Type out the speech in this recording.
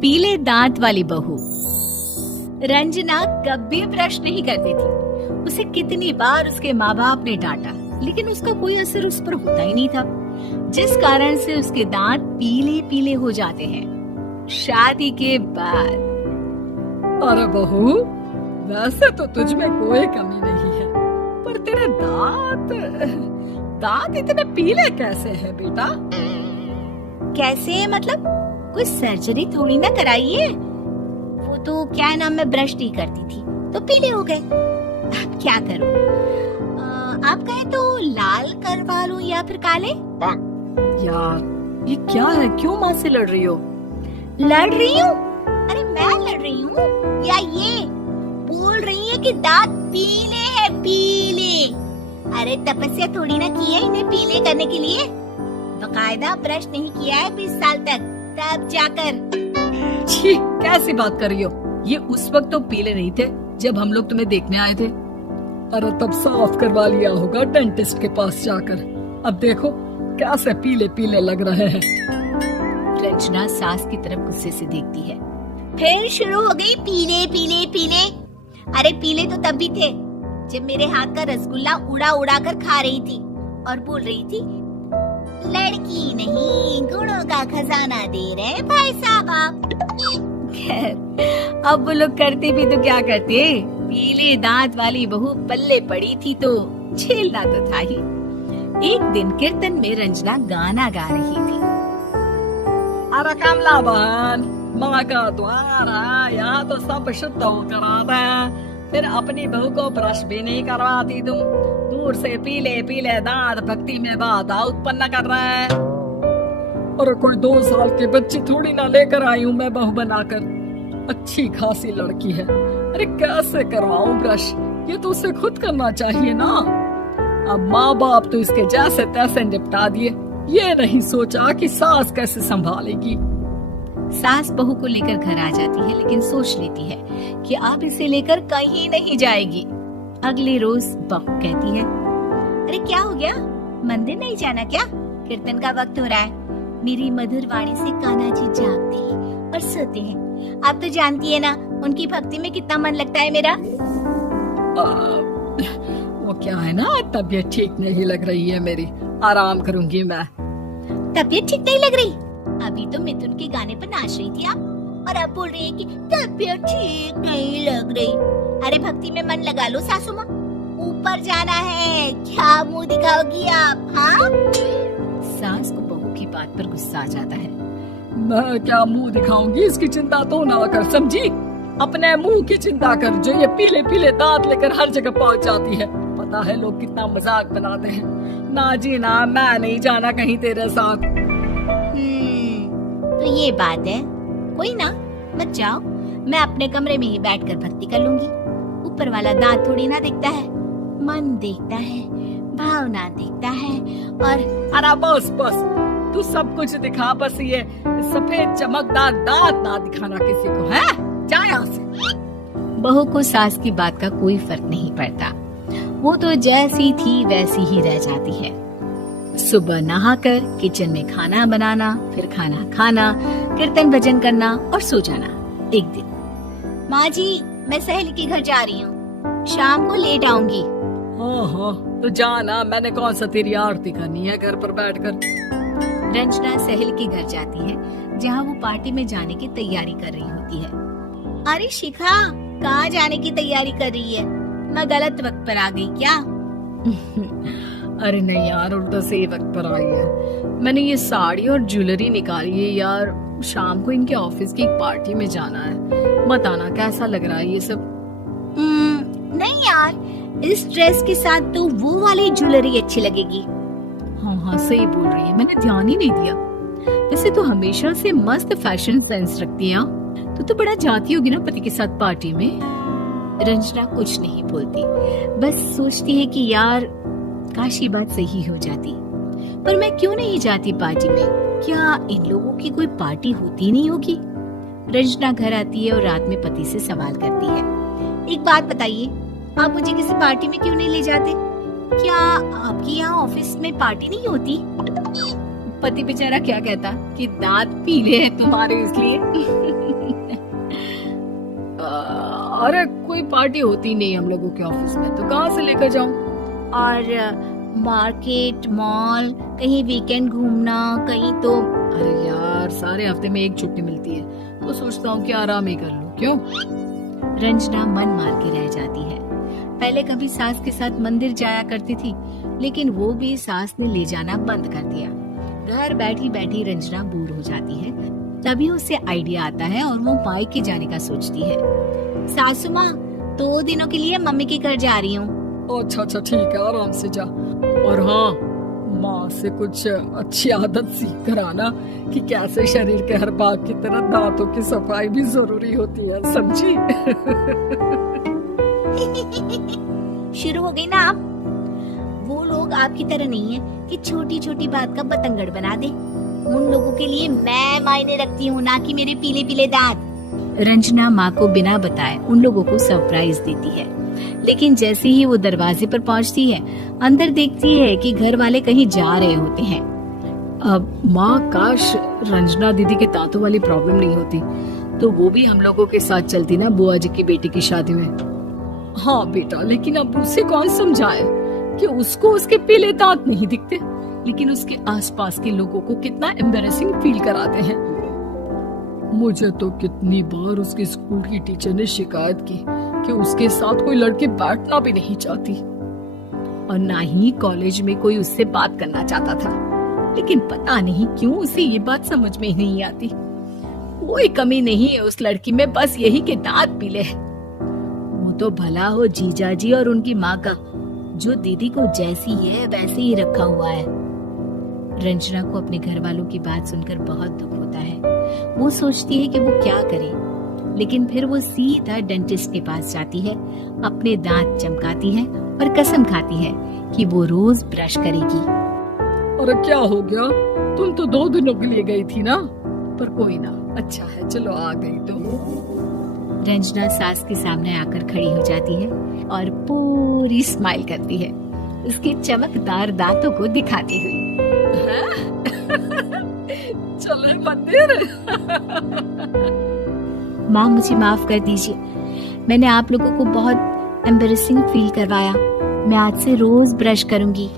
पीले दांत वाली बहू। रंजना कभी ब्रश नहीं करती थी। उसे कितनी बार उसके माँ बाप ने डांटा, लेकिन उसका कोई असर उस पर होता ही नहीं था, जिस कारण से उसके दांत पीले पीले हो जाते हैं। शादी के बाद। अरे बहू, वैसे तो तुझ में कोई कमी नहीं है, पर तेरे दांत इतने पीले कैसे हैं बेटा? कैसे मतलब? कोई सर्जरी थोड़ी ना कराई है। वो तो क्या नाम, मैं ब्रश नहीं करती थी तो पीले हो गए। अब क्या करूं? आप कहे तो लाल करवा लूं या फिर काले? यार ये क्या है, क्यों माँ से लड़ रही हो? लड़ रही हूँ? अरे मैं लड़ रही हूँ या ये बोल रही है कि दांत पीले हैं, पीले। अरे तपस्या थोड़ी ना की है इन्हें पीले करने के लिए। बकायदा ब्रश नहीं किया है 20 साल तक, तब जाकर। छी, कैसी बात कर रही हो? ये उस वक्त तो पीले नहीं थे जब हम लोग तुम्हें देखने आए थे। अरे तब साफ करवा लिया होगा डेंटिस्ट के पास जाकर। अब देखो कैसे पीले पीले लग रहे हैं। रंजना सास की तरफ गुस्से से देखती है। फिर शुरू हो गई पीले पीले पीले। अरे पीले तो तब भी थे जब मेरे हाथ का रसगुल्ला उड़ा उड़ा कर खा रही थी और बोल रही थी, लड़की नहीं गुणों का खजाना दे रहे भाई साहब आप। खैर अब वो लोग करते भी तो क्या करते, पीले दांत वाली बहू पल्ले पड़ी थी तो झेलना तो था ही। एक दिन कीर्तन में रंजना गाना गा रही थी। अरे कमला बहन, माँ का द्वार है, यहाँ तो सब शुद्ध होकर आता है, फिर अपनी बहू को ब्रश भी नहीं करवाती तुम। दूर से पीले पीले दांत भक्ति में बाधा उत्पन्न कर रहा है। और कोई 2 साल के बच्ची थोड़ी ना लेकर आई हूँ मैं बहू बनाकर। अच्छी खासी लड़की है, अरे कैसे करवाऊं ब्रश? ये तो उसे खुद करना चाहिए ना। अब माँ बाप तो इसके जैसे तैसे निपटा दिए, ये नहीं सोचा कि सास कैसे संभालेगी। सास बहू को लेकर घर आ जाती है, लेकिन सोच लेती है कि अब इसे लेकर कहीं नहीं जाएगी। अगले रोज बहू कहती है, अरे क्या हो गया, मंदिर नहीं जाना क्या? कीर्तन का वक्त हो रहा है। मेरी मधुर वाणी से कान्हा जी जागते हैं और सोते हैं। आप तो जानती है ना उनकी भक्ति में कितना मन लगता है मेरा। वो क्या है ना, तबीयत ठीक नहीं लग रही है मेरी, आराम करूंगी मैं। तबीयत ठीक नहीं लग रही? अभी तो मिथुन के गाने पर नाच रही थी आप, और अब बोल रही है कि तबीयत ठीक नहीं लग रही। अरे भक्ति में मन लगा लो सासू माँ, ऊपर जाना है, क्या मुंह दिखाओगी आप? हाँ? सास को बहू की बात पर गुस्सा आ जाता है। मैं क्या मुंह दिखाऊंगी, इसकी चिंता तो ना कर, समझी? अपने मुंह की चिंता कर, जो ये पीले पीले दांत लेकर हर जगह पहुंच जाती है। पता है लोग कितना मजाक बनाते हैं। ना जी ना, मैं नहीं जाना कहीं तेरे साथ। तो ये बात है, कोई ना, मत जाओ, मैं अपने कमरे में ही बैठकर भक्ति कर लूंगी। ऊपर वाला दांत थोड़ी ना देखता है, मन देखता है, भावना देखता है। और अरे बस बस, तू सब कुछ दिखा, बस ये सफेद चमकदार दांत ना दिखाना किसी को, है? जा यहाँ से। बहू को सास की बात का कोई फर्क नहीं पड़ता, वो तो जैसी थी वैसी ही रह जाती है। सुबह नहाकर किचन में खाना बनाना, फिर खाना खाना, कीर्तन भजन करना और सो जाना। एक दिन, माँ जी मैं सहेली के घर जा रही हूँ, शाम को लेट आऊंगी। हाँ, तो जाना, मैंने कौन सा तेरी आरती करनी है घर पर बैठकर। रंजना सहेली के घर जाती है, जहाँ वो पार्टी में जाने की तैयारी कर रही होती है। अरे शिखा, कहाँ जाने की तैयारी कर रही है? मैं गलत वक्त पर आ गई क्या? अरे नहीं यार, उल्टा सही वक्त पर आई है। मैंने ये साड़ी और ज्वेलरी निकाली है यार, शाम को इनके ऑफिस की एक पार्टी में जाना है। बताना कैसा लग रहा है ये सब? नहीं यार, इस ड्रेस के साथ तो वो वाली ज्वेलरी अच्छी लगेगी। हाँ सही बोल रही है, मैंने ध्यान ही नहीं दिया। वैसे तो हमेशा से मस्त फैशन सेंस रखती है। तो बड़ा जाती होगी ना पति के साथ पार्टी में। रंजना कुछ नहीं बोलती, बस सोचती है कि यार काश ये बात सही हो जाती, पर मैं क्यों नहीं जाती पार्टी में? क्या इन लोगों की कोई पार्टी होती नहीं होगी? रंजना घर आती है और रात में पति से सवाल करती है, एक बात बताइए, आप मुझे किसी पार्टी में क्यों नहीं ले जाते? क्या आपकी यहाँ ऑफिस में पार्टी नहीं होती? पति बेचारा क्या कहता कि दांत पीले हैं तुम्हारे इसलिए। अरे कोई पार्टी होती नहीं हम लोगों के ऑफिस में, तो कहाँ से लेकर जाऊं? और मार्केट, मॉल, कहीं वीकेंड घूमना, कहीं तो। अरे यार सारे हफ्ते में एक छुट्टी मिलती है, तो सोचता हूँ कि आराम ही कर लूं। क्यों? रंजना मन मार के रह जाती है। पहले कभी सास के साथ मंदिर जाया करती थी, लेकिन वो भी सास ने ले जाना बंद कर दिया। घर बैठी बैठी रंजना बोर हो जाती है। तभी उसे आइडिया आता है और वो मायके जाने का सोचती है। सासू माँ, 2 दिनों के लिए मम्मी के घर जा रही हूँ। अच्छा ठीक है, आराम से जा। और हाँ, माँ से कुछ अच्छी आदत सीख कर आना कि कैसे शरीर के हर भाग की तरह दांतों की सफाई भी जरूरी होती है, समझी? शुरू हो गई ना आप। वो लोग आपकी तरह नहीं है कि छोटी छोटी बात का बतंगड़ बना दे। उन लोगों के लिए मैं मायने रखती हूँ, ना कि मेरे पीले पीले दांत। रंजना माँ को बिना बताए उन लोगों को सरप्राइज देती है, लेकिन जैसे ही वो दरवाजे पर पहुँचती है, अंदर देखती है कि घर वाले कहीं जा रहे होते हैं। अब माँ, काश रंजना दीदी के दांतों वाली प्रॉब्लम नहीं होती, तो वो भी हम लोगों के साथ चलती ना बुआ जी की बेटी की शादी में। हाँ बेटा, लेकिन अब उसे कौन समझाए कि उसको उसके पीले दांत नहीं दिखते, लेकिन उसके आसपास के लोगों को कितना एम्बैरेसिंग फील कराते हैं। मुझे तो कितनी बार उसके स्कूल की टीचर ने शिकायत की कि उसके साथ कोई लड़की बैठना भी नहीं चाहती, और ना ही कॉलेज में कोई उससे बात करना चाहता था। लेकिन पता नहीं क्यों उसे ये बात समझ में ही नहीं आती। कोई कमी नहीं है उस लड़की में, बस यही के दांत पीले हैं। वो तो भला हो जीजा जी और उनकी माँ का, जो दीदी को जैसी है वैसे ही रखा हुआ है। रंजना को अपने घर वालों की बात सुनकर बहुत दुख होता है। वो सोचती है कि वो क्या करे, लेकिन फिर वो सीधा डेंटिस्ट के पास जाती है, अपने दांत चमकाती है और कसम खाती है कि वो रोज ब्रश करेगी। अरे क्या हो गया? तुम तो 2 दिनों के लिए गई थी ना, पर कोई ना, अच्छा है, चलो आ गई तो। रंजना सास के सामने आकर खड़ी हो जाती है और पूरी स्माइल करती है, उसके चमकदार दांतों को दिखाती हुई। चलो मंदिर। माँ, मुझे माफ कर दीजिए, मैंने आप लोगों को बहुत एम्बैरेसिंग फील करवाया। मैं आज से रोज ब्रश करूंगी।